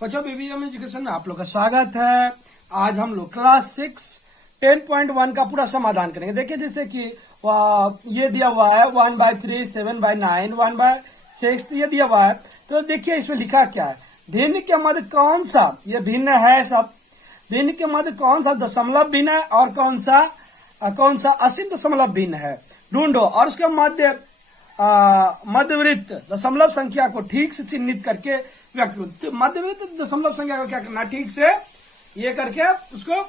बच्चों BBM education में आप लोग का स्वागत है। आज हम लोग क्लास 6 10.1 का पूरा समाधान करेंगे। देखिए जैसे कि ये दिया हुआ है 1/3 7/9 1/6 ये दिया हुआ है। तो देखिए इसमें लिखा क्या है, भिन्न के मध्य कौन सा, ये भिन्न है सब, भिन्न के मध्य कौन सा दशमलव भिन्न है और कौन सा असीम दशमलव भिन्न है ढूंढो। और उसके मध्यवृत्त दशमलव संख्या को ठीक से चिन्हित करके व्यक्त करो। तो मध्यवृत्त दशमलव संख्या को क्या करना, ठीक से ये करके उसको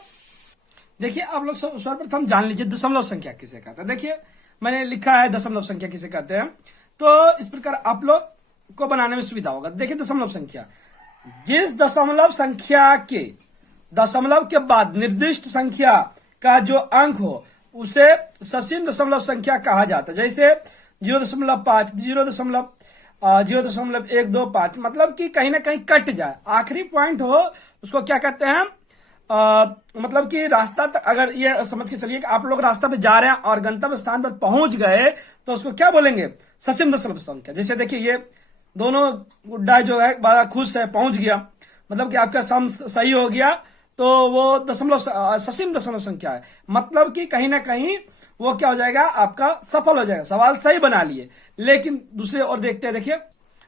देखिए। आप लोग सर्वप्रथम जान लीजिए दशमलव संख्या किसे कहते हैं। देखिए मैंने लिखा है दशमलव संख्या किसे कहते हैं, तो इस प्रकार आप लोग को बनाने में सुविधा होगा। देखिए दशमलव संख्या, जिस दशमलव संख्या के दशमलव के बाद निर्दिष्ट संख्या का जो अंक हो उसे ससीम दशमलव संख्या कहा जाता है। जैसे 0.5 0.125 मतलब कि कहीं ना कहीं कट जाए, आखिरी पॉइंट हो उसको क्या कहते हैं, मतलब कि रास्ता तक, अगर ये समझ के चलिए कि आप लोग रास्ता पे जा रहे हैं और गंतव्य स्थान पर पहुंच गए तो उसको क्या बोलेंगे, ससीम दशमलव संख्या। जैसे देखिए ये दोनों गुड्डा जो है बड़ा खुश है, पहुंच गया, मतलब कि आपका सम सही हो गया, तो वो ससीम दशमलव संख्या है। मतलब कि कहीं ना कहीं वो क्या हो जाएगा, आपका सफल हो जाएगा, सवाल सही बना लिए। लेकिन दूसरे ओर देखते हैं,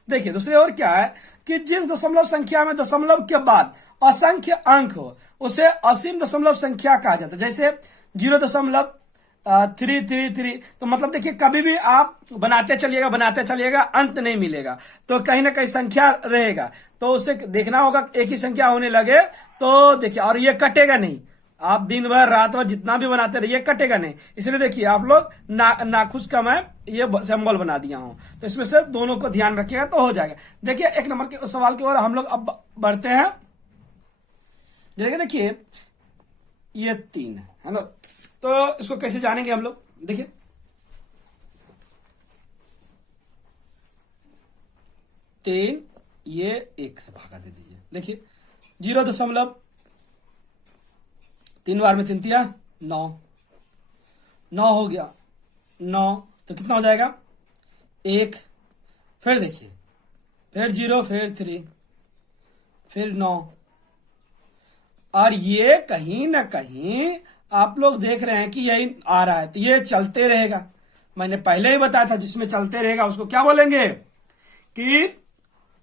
देखिए दूसरी ओर क्या है कि जिस दशमलव संख्या में दशमलव के बाद असंख्य अंक हो उसे असीम दशमलव संख्या कहा जाता है। जैसे 0.333, तो मतलब देखिए कभी भी आप बनाते चलिएगा अंत नहीं मिलेगा, तो कहीं ना कहीं संख्या रहेगा, तो उसे देखना होगा एक ही संख्या होने लगे तो देखिए, और ये कटेगा नहीं, आप दिन भर रात भर जितना भी बनाते रहिए कटेगा नहीं। इसलिए देखिए आप लोग नाखुश का मैं ये सिंबल बना दिया हूं, तो इसमें से दोनों को ध्यान रखिएगा तो हो जाएगा। देखिए एक नंबर के सवाल की ओर हम लोग अब बढ़ते हैं। देखिए ये 3 है ना, तो इसको कैसे जानेंगे हम लोग। देखिए 3 ये 1 से भागा दे दीजिए। देखिए 0.3 बार में 3 तिया 9 हो गया 9, तो कितना हो जाएगा 1। फिर देखिए फिर 0 फिर 3 फिर 9, और ये कहीं ना कहीं आप लोग देख रहे हैं कि यही आ रहा है, तो ये चलते रहेगा। मैंने पहले ही बताया था जिसमें चलते रहेगा उसको क्या बोलेंगे कि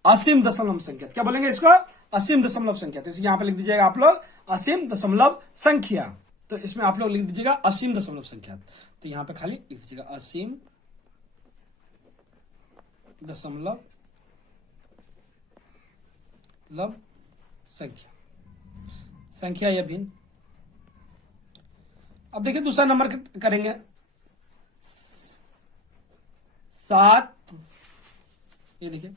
असीम दशमलव संख्या। क्या बोलेंगे इसको, असीम दशमलव संख्या। तो यहां पे लिख दीजिएगा आप लोग असीम दशमलव संख्या, तो इसमें आप लोग लिख दीजिएगा असीम दशमलव संख्या। तो यहां पे खाली लिख दीजिएगा असीम दशमलव संख्या या भिन्न। अब देखिए दूसरा नंबर करेंगे 7, ये देखिए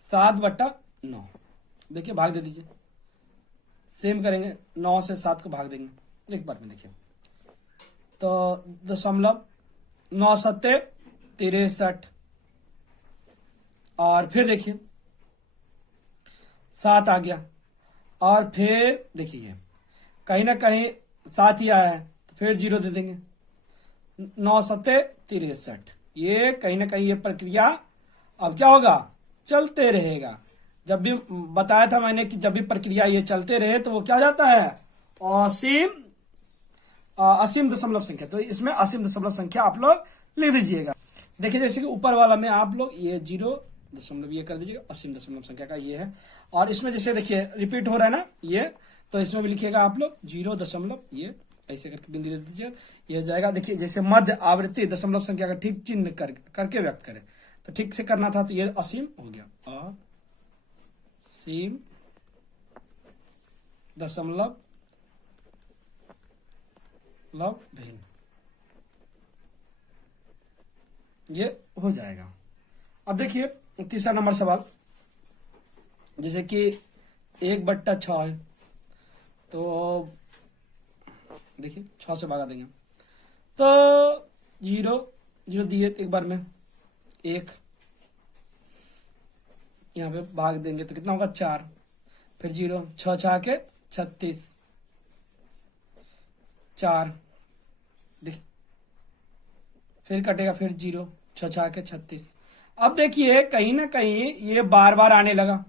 7/9, देखिए भाग दे दीजिए। सेम करेंगे 9 से 7 को भाग देंगे एक बार में। देखिए तो 0.9×7=63, और फिर देखिए 7 आ गया, और फिर देखिए कहीं ना कहीं 7 ही आया है, तो फिर 0 दे देंगे। 9×7=63, ये कहीं ना कहीं ये प्रक्रिया अब क्या होगा, चलते रहेगा। जब भी बताया था मैंने कि जब भी प्रक्रिया ये चलते रहे तो वो क्या हो जाता है, असीम दशमलव संख्या। तो इसमें असीम दशमलव संख्या आप लोग लिख दीजिएगा। देखिए जैसे कि ऊपर वाला में आप लोग ये 0 ये कर दीजिएगा, असीम दशमलव संख्या का ये है। और इसमें जैसे देखिए रिपीट हो रहा है ना ये, तो इसमें भी लिखिएगा आप लोग 0 ये ऐसे करके बिंदु दे दीजिए, ये हो जाएगा। देखिए जैसे मध्य आवृत्ति दशमलव संख्या का ठीक चिन्ह करके व्यक्त करें, तो ठीक से करना था, तो ये असीम हो गया, असीम दशमलव भिन्न, ये हो जाएगा। अब देखिए तीसरा नंबर सवाल, जैसे कि 1/6 है, तो देखिए 6 से भागा देंगे, तो 0 दिए एक बार में 1, यहाँ पे भाग देंगे तो कितना होगा 4, फिर 0, 6×6 = 36, 4 देखिए, फिर कटेगा, फिर 0, 6×6 = 36। अब देखिए कहीं ना कहीं ये बार बार आने लगा,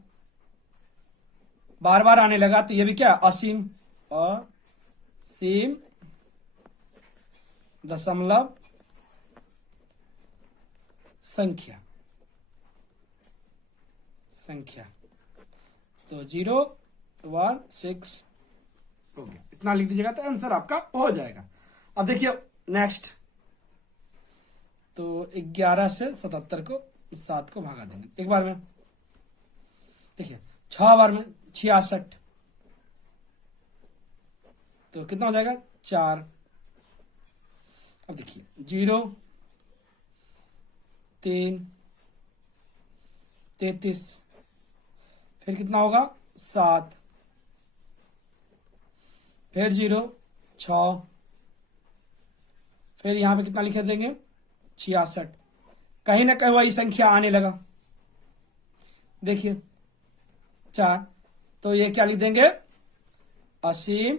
बार बार आने लगा तो ये भी क्या है, असीम। असीम दशमलव संख्या संख्या। तो 016 हो गया, इतना लिख दीजिएगा तो आंसर आपका हो जाएगा। अब देखिए नेक्स्ट, तो 11 से 77 को 7 को भागा देंगे एक बार में। देखिए 6 बार में 66, तो कितना हो जाएगा 4। अब देखिए 0 3 33, फिर कितना होगा 7, फिर 0 6, फिर यहां पे कितना लिख देंगे 66। कहीं ना कहीं वही संख्या आने लगा, देखिए 4, तो ये क्या लिख देंगे, असीम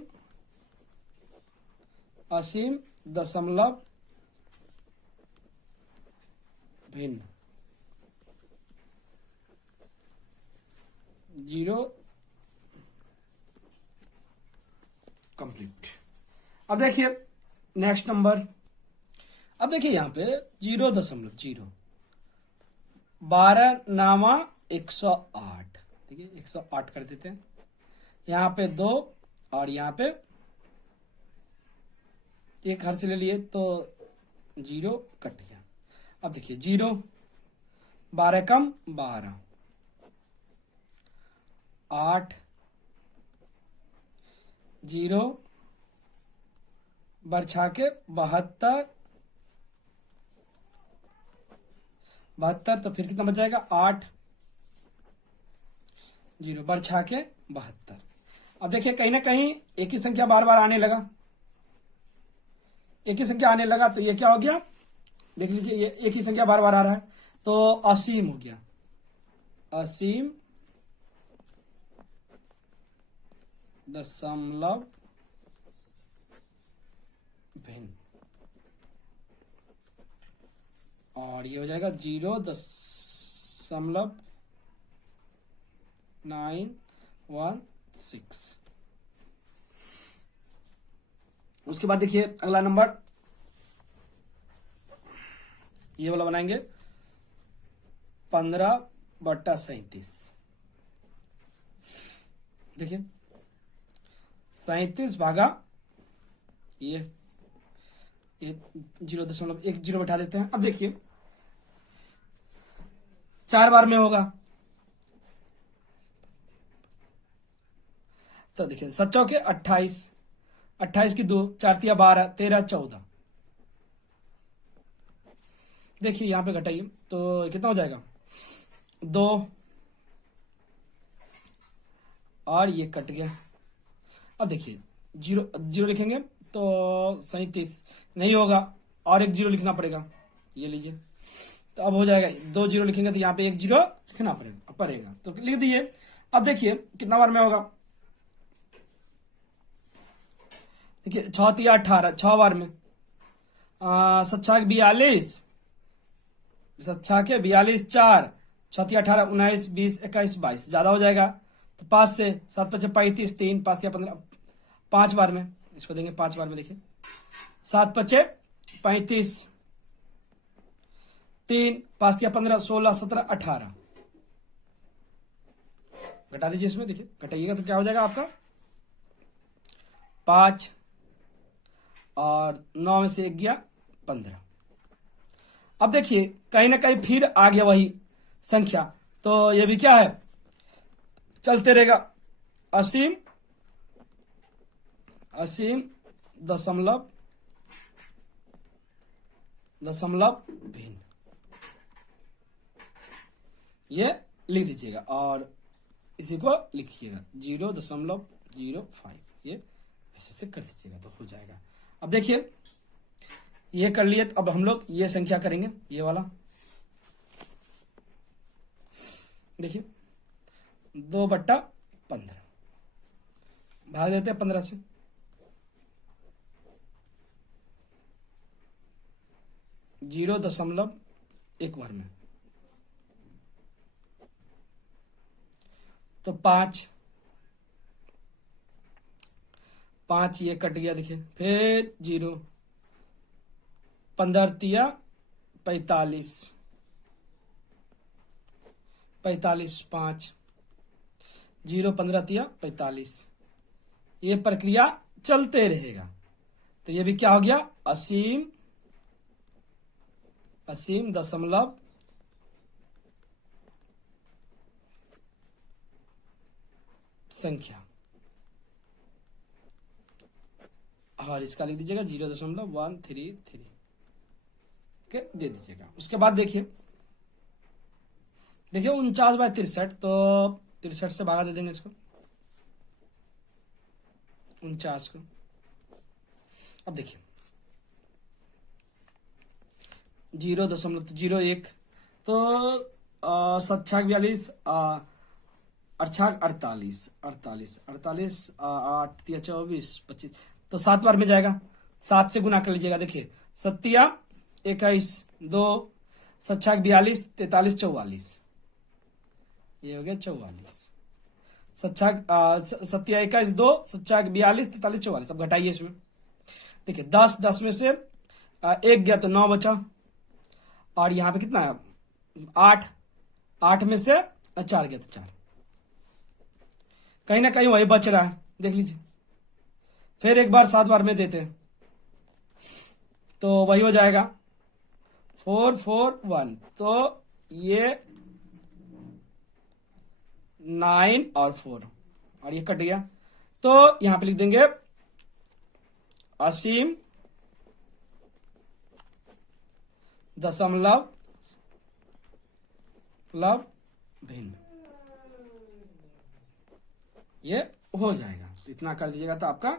असीम दशमलव भिन्न 0 कंप्लीट। अब देखिए नेक्स्ट नंबर, अब देखिए यहां पे 0.0 12 नामा 108, देखिए 108 कर देते हैं, यहां पे 2 और यहां पे एक हर से ले लिए तो 0 कट गया। अब देखिए 0 12 कम 12 8 0 बरछा के 72 72, तो फिर कितना बच जाएगा 8 0 बरछा के 72। अब देखिए कहीं ना कहीं एक ही संख्या बार बार आने लगा, एक ही संख्या आने लगा, तो ये क्या हो गया, देख लीजिए ये एक ही संख्या बार बार आ रहा है, तो असीम हो गया, असीम दशमलव भिन्न, और ये हो जाएगा 0.916। उसके बाद देखिए अगला नंबर ये वाला बनाएंगे 15/37। देखिए 37 भागा ये 0.10 बैठा देते हैं। अब देखिए 4 बार में होगा, तो देखिए 7 चौके 28, 28 की 2, 4 तिया 12, 13 14। देखिए यहां पे घटाइए तो कितना हो जाएगा 2, और ये कट गया। अब देखिए 0 लिखेंगे तो 37 नहीं होगा, और एक 0 लिखना पड़ेगा, ये लीजिए, तो अब हो जाएगा 2 0 लिखेंगे तो यहाँ पे 1 0 लिखना पड़ेगा, तो लिख दीजिए। अब देखिए कितना बार में होगा, देखिए 6 तिया 18, 6 बार में, 7 छक 42, 7 छके 42, 4 6 तिया 18, 19 20 21 22, ज्यादा हो जाएगा, तो 5 से 7 5 35, 3 5 तिया 15, 5 बार में इसको देंगे, 5 बार में देखिए 7 5 35, 3 5 तिया 15, 16 17 18, घटा दीजिए इसमें, देखिए घटाइएगा तो क्या हो जाएगा आपका 5, और 9 में से 1 गया 15। अब देखिए कहीं ना कहीं फिर आ गया वही संख्या, तो ये भी क्या है चलते रहेगा, असीम असीम दशमलव भिन्न, ये लिख दीजिएगा और इसी को लिखिएगा 0.05, ये ऐसे से कर दीजिएगा तो हो जाएगा। अब देखिए ये कर लिए, तो अब हम लोग ये संख्या करेंगे, ये वाला देखिए 2/15 भाग देते हैं 15 से, 0.1 बार में, तो 5 5 ये कट गया देखिए, फिर 0, 15 तिया 45, 45 5, 0 15 तिया 45। ये प्रक्रिया चलते रहेगा। तो ये भी क्या हो गया, असीम दशमलव संख्या। और इसका लिख दीजिएगा 0.133 के दे दीजिएगा। उसके बाद देखिए 49/63, तो 63 से भागा दे देंगे इसको, 49 को। अब देखिए 0.01, तो 7×42 48 48 48 8 तिया 24 25, तो 7 बार में जाएगा। 7 से गुना कर लीजिएगा। देखिए 7 21 2 7 42 43 44, ये हो गया 44। 7 21 2 7 42 43 44। अब घटाइए इसमें। देखिए 10 में से 1 गया तो 9 बचा, और यहाँ पे कितना है 8, 8 में से 4 गया तो 4, कहीं ना कहीं वही बच रहा है, देख लीजिए। फिर एक बार 7 बार में देते हैं तो वही हो जाएगा 4 4 1, तो ये 9 और 4, और ये कट गया। तो यहां पे लिख देंगे असीम दशमलव भिन्न। ये हो जाएगा, इतना कर दीजिएगा तो आपका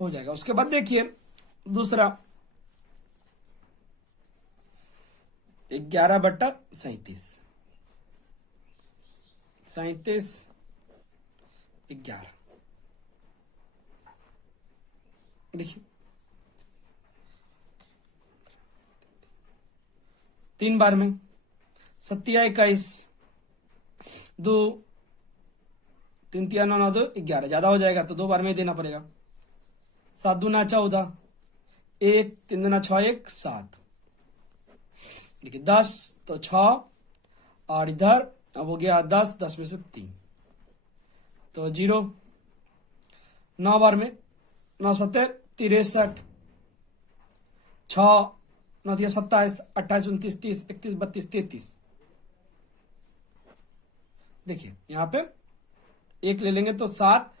हो जाएगा। उसके बाद देखिए दूसरा 11/37, 11। देखिए 3 बार में 7 21 2 3 तिया 9 9 2 11, ज्यादा हो जाएगा तो 2 बार में देना पड़ेगा। 7 दूना 14, 1 3 दूना 6 1 7। देखिए 10 तो 6, और इधर अब हो गया 10, 10 में से 3, तो 0। 9 बार में 9 7 63, 6 9 दिया 27 28 29 30 31 32 33। देखिए यहाँ पे 1 ले लेंगे तो 7,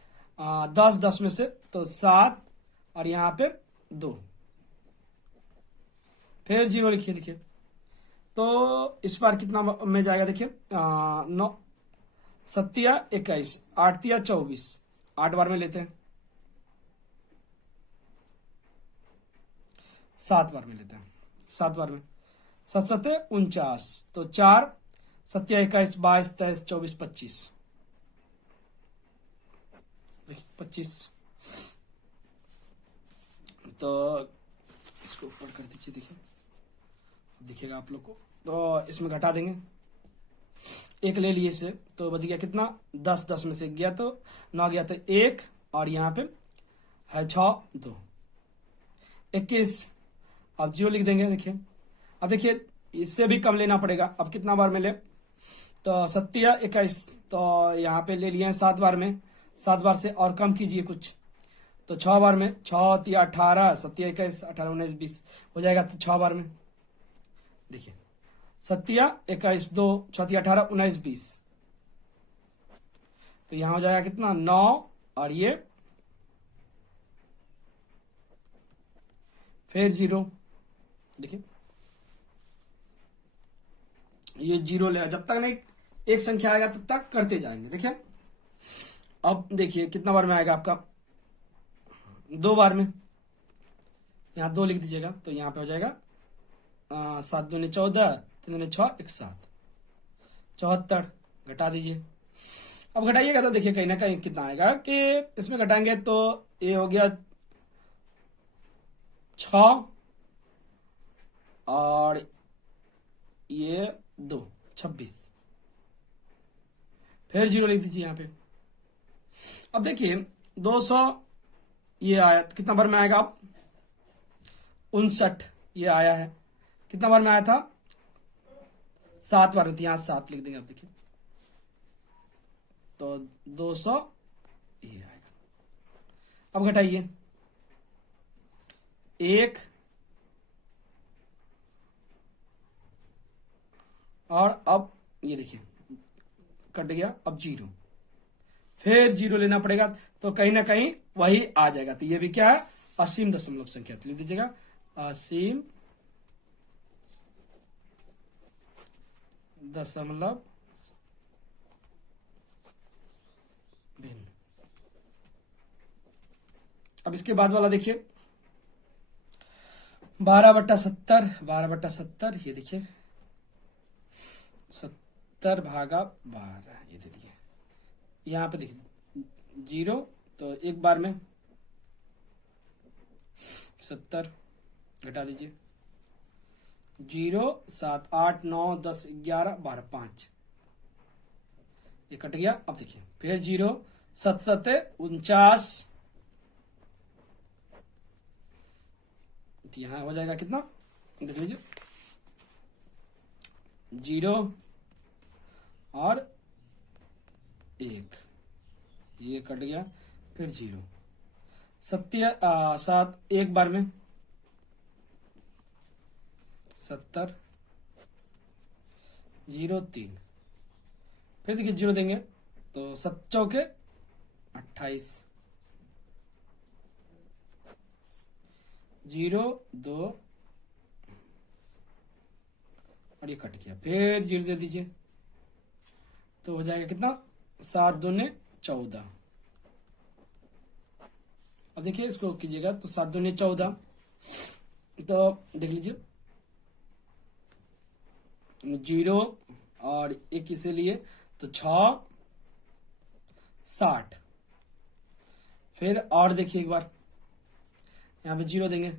10 10 में से तो 7, और यहाँ पे 2, फिर 0 लिखिए। देखिए तो इस बार कितना में जाएगा, देखिए 9 7 21 8 24, 8 बार में लेते हैं, 7 बार में लेते हैं। 7 बार में 7 7 49, तो 4 7 21 22 23 24 25, 25। तो इसको ऊपर कर दीजिए। देखिए दिखेगा आप लोग को, तो इसमें घटा देंगे, 1 ले लिए इसे, तो बच गया कितना 10, 10 में से गया तो 9 गया तो 1, और यहाँ पे है 6 2 21। अब 0 लिख देंगे। देखिए अब देखिए इससे भी कम लेना पड़ेगा। अब कितना बार में ले, तो 7 21, तो यहाँ पे ले लिए हैं 7 बार में, 7 बार से और कम कीजिए कुछ, तो 6 बार में 6 3 18 7 21 18 19 20 हो जाएगा, तो 6 बार में। देखिए 7 21 2 6 18 19 20, तो यहां हो जाएगा कितना 9, और ये फिर 0। देखिए ये 0 लेगा, जब तक नहीं एक संख्या आएगा तब तक करते जाएंगे। देखिए अब देखिए कितना बार में आएगा आपका, 2 बार में, यहाँ 2 लिख दीजिएगा, तो यहाँ पे हो जाएगा 7 दूनी 14 3 दूनी 6 1 7, 74। घटा दीजिए। अब घटाइएगा तो देखिए कहीं ना कहीं कितना आएगा, कि इसमें घटाएंगे तो ये हो गया 6, और ये 2 26, फिर 0 लिख दीजिए यहाँ पे। अब देखिए ये आया तो कितना बार में आएगा आप? 59 ये आया है। कितना बार में आया था? 7 बार में। तो यहां 7 लिख देंगे आप, देखिए तो 200 ये आएगा। अब घटाइए, 1 और अब ये देखिए कट गया, अब 0, फिर 0 लेना पड़ेगा, तो कहीं ना कहीं वही आ जाएगा। तो ये भी क्या है? असीम दशमलव संख्या। तो लिख दीजिएगा असीम दशमलव भिन्न। अब इसके बाद वाला देखिए 12/70, 12/70 ये देखिए 70/12 ये दे दिए। यहाँ पे देखिए 0, तो एक बार में 70 घटा दीजिए, 0 7 8 9 10 11 12 5 ये कट गया। अब देखिए फिर 0 7 7 49, यहां हो जाएगा कितना देख लीजिए, 0 और 1 ये कट गया, फिर 0 7 एक बार में 70 0 3, फिर देखिए 0 देंगे तो 7 चौके 28, 0 2 और ये कट गया, फिर 0 दे दीजिए तो हो जाएगा कितना 7 दूने 14। अब देखिए इसको कीजिएगा तो 7 दूने 14, तो देख लीजिए 0 और 1 इसे लिए तो 6 60, फिर और देखिए एक बार यहाँ पे 0 देंगे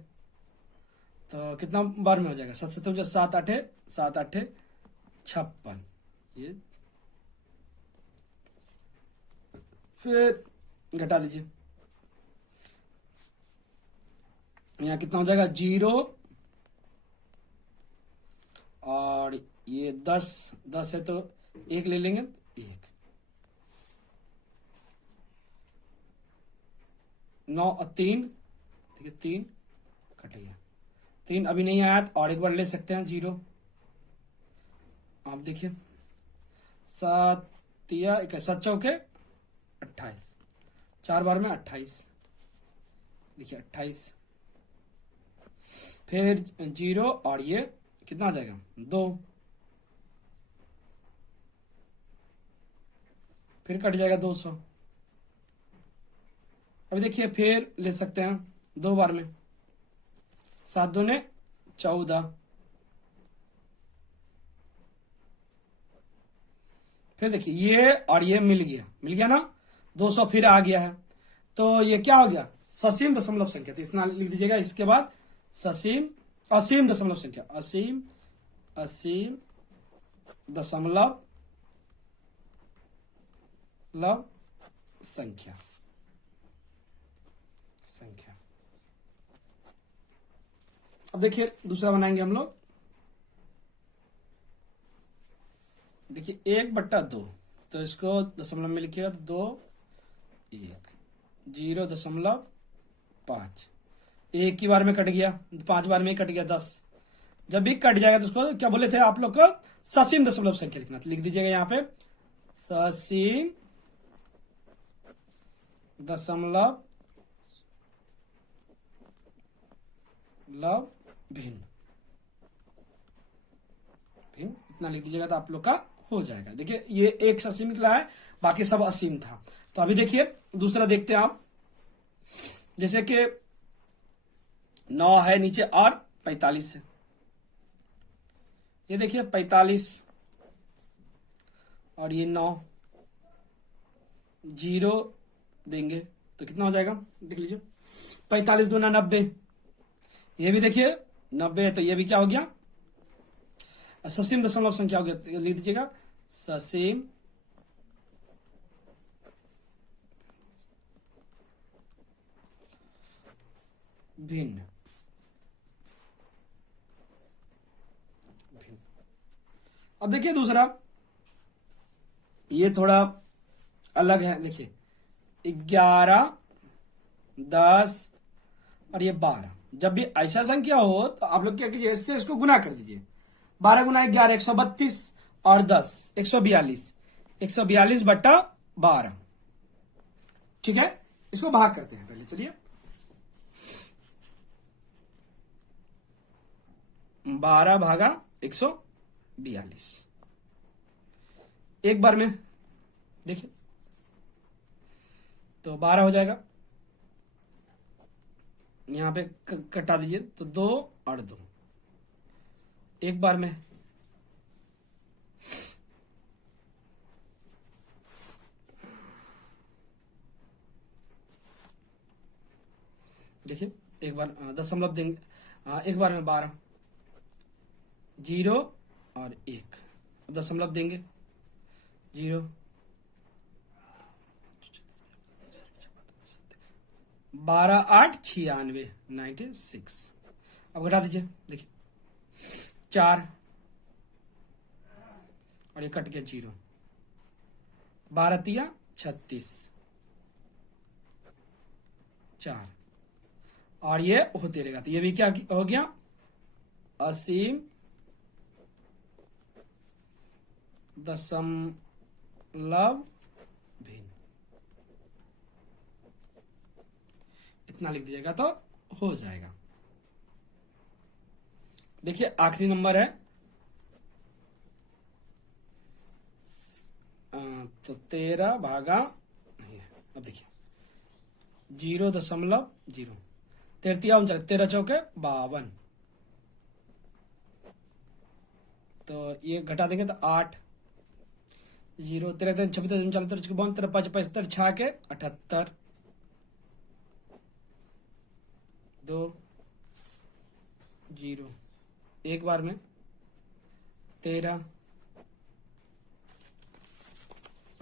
तो कितना बार में हो जाएगा 7 7 7 8 7 8 56 ये, फिर घटा दीजिए, यहाँ कितना हो जाएगा 0 और ये 10 है तो 1 ले लेंगे 1, 9 और 3 ठीक है 3 कट गया, 3 अभी नहीं आया तो और एक बार ले सकते हैं 0। आप देखिए 7 7 चौके 28, 4 बार में 28 देखिए 28, फिर 0 और ये कितना आ जाएगा 2, फिर कट जाएगा 200। अभी देखिए फिर ले सकते हैं 2 बार में 7 दूने 14, फिर देखिए ये और ये मिल गया ना 200 फिर आ गया है, तो ये क्या हो गया ससीम दशमलव संख्या। तो इतना लिख दीजिएगा, इसके बाद ससीम असीम दशमलव संख्या, असीम दशमलव संख्या। अब देखिए दूसरा बनाएंगे हम लोग, देखिए 1/2, तो इसको दशमलव में लिखिएगा 2 1 0.5, एक ही बार में कट गया, 5 बार में ही कट गया 10। जब भी कट जाएगा तो उसको क्या बोले थे आप लोग को ससीम दशमलव संख्या लिखना, तो लिख दीजिएगा यहाँ पे ससीम दशमलव भिन्न इतना लिख दीजिएगा तो आप लोग का हो जाएगा। देखिए ये एक ससीम निकला है, बाकी सब असीम था। तो अभी देखिए दूसरा देखते हैं आप, जैसे कि 9 है नीचे और 45 है, ये देखिए 45 और ये 9, 0 देंगे तो कितना हो जाएगा देख लीजिए 45 दूना 90, ये भी देखिए 90 है तो ये भी क्या हो गया ससीम दशमलव संख्या हो गया। लिख दीजिएगा ससीम भिन्न। अब देखिए दूसरा, ये थोड़ा अलग है। देखिए 11, 10 और ये 12। जब भी ऐसा संख्या हो तो आप लोग क्या कीजिए, इससे इसको गुना कर दीजिए। 12 गुना 11 132 और 10 142। 142 बट्टा 12। ठीक है, इसको भाग करते हैं पहले। चलिए 12 भागा 142 एक बार में। देखिए तो 12 हो जाएगा, यहां पे कटा दीजिए तो 2 और 2 एक बार में। देखिए एक बार दशमलव देंगे, एक बार में 12, 0 और 1 दशमलव देंगे, 0, 12 8 96 96। अब घटा दीजिए। देखिए 4 और ये कट गया 0, 12 तिया 36, 4 और ये होते रहेगा। तो ये भी क्या हो गया, असीम दशमलव भिन्न। इतना लिख दीजिएगा तो हो जाएगा। देखिए आखिरी नंबर है, तो 13 भागा, अब देखिए 0.0, 13 13 चौके 52। तो ये घटा देंगे तो 8, 0 13 13 26 39 40 52 53 75 6 के 78, 2 0 एक बार में 13।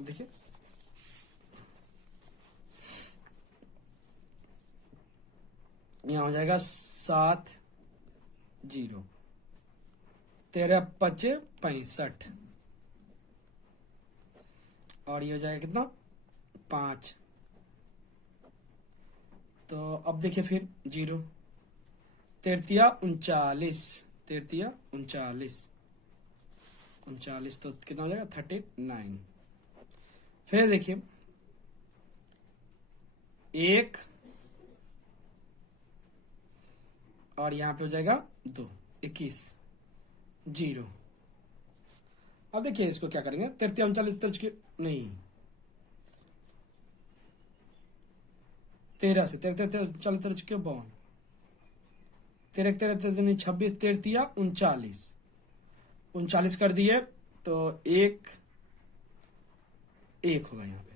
देखिए यहां हो जाएगा 7 0, 13 5 65 और ये हो जाएगा कितना 5। तो अब देखिए फिर 0, 13 39, 13 39 39 तो कितना हो जाएगा 39। फिर देखिए 1 और यहां पे हो जाएगा 2 21 0। अब देखिए इसको क्या करेंगे, 33 39 नहीं 13 से 13 40 क्यों 52, 13 13 26 13 39 39 कर दिए तो 1 1 होगा यहाँ पे।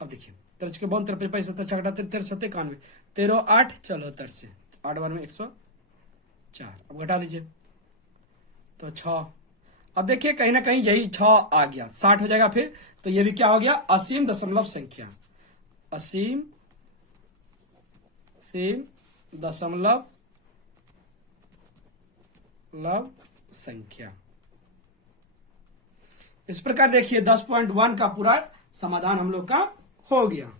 अब देखिए 13 के 52 53 75 छठा 13 7 91 13 8 चलो 13 से 8 बार में 104। अब घटा दीजिए तो 6। अब देखिए कहीं ना कहीं यही 6 आ गया, 60 हो जाएगा फिर। तो ये भी क्या हो गया, असीम दशमलव संख्या, असीम दशमलव संख्या। इस प्रकार देखिए 10.1 का पूरा समाधान हम लोग का हो गया।